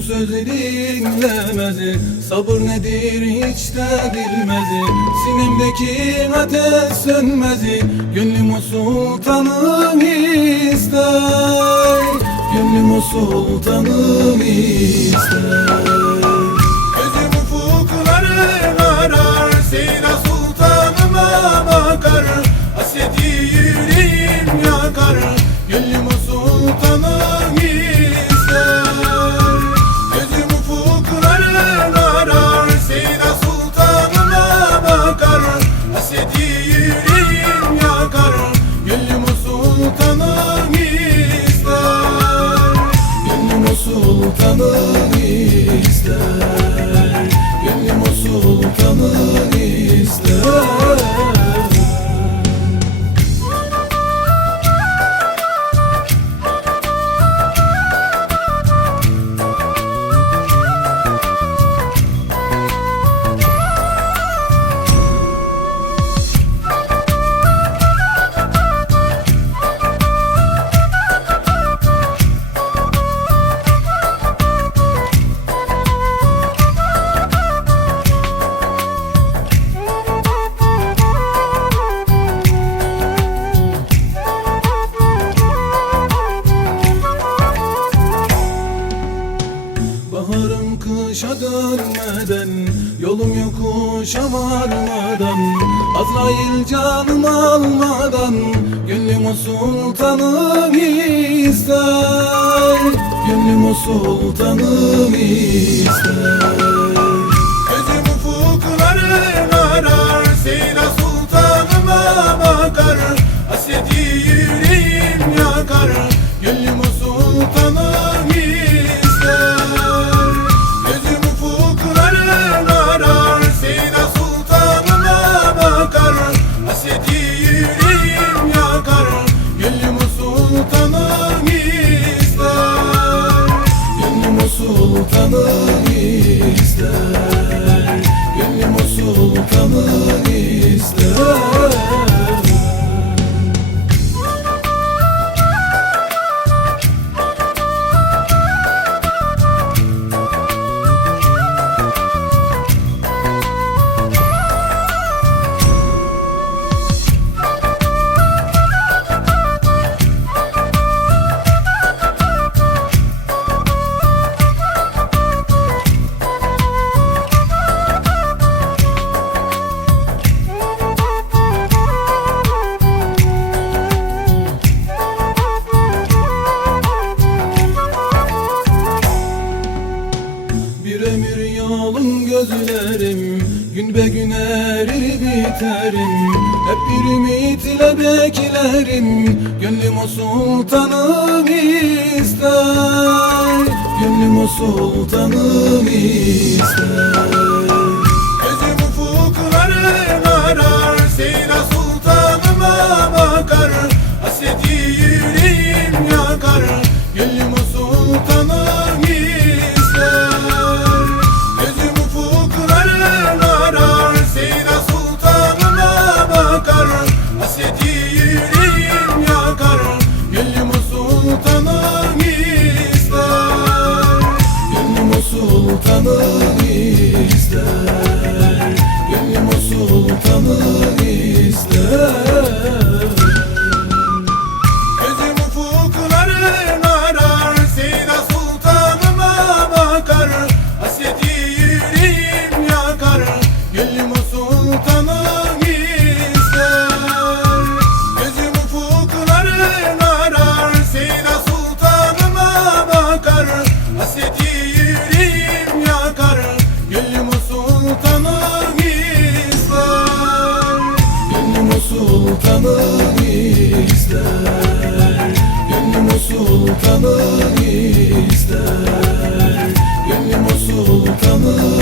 Dostum sözleri dinlemedi Sabır nedir hiç de bilmedi. Sinemdeki ateş sönmedi. Gönlüm o sultanım ister. Gönlüm o sultanım ister. Kışa dönmeden Yolum yokuşa varmadan Azrail canım almadan Gönlüm o sultanım ister. Gönlüm o sultanım ister Gün be gün erir biterim Hep bir ümit ile beklerim Gönlüm o sultanım ister Gönlüm o sultanım ister. Gözüm ufukları arar Seyra sultanıma bakar. Hasreti yüreğim yakar Gönlüm ister Gönlüm o sultanı sultanı ister Gönlüm o sultanı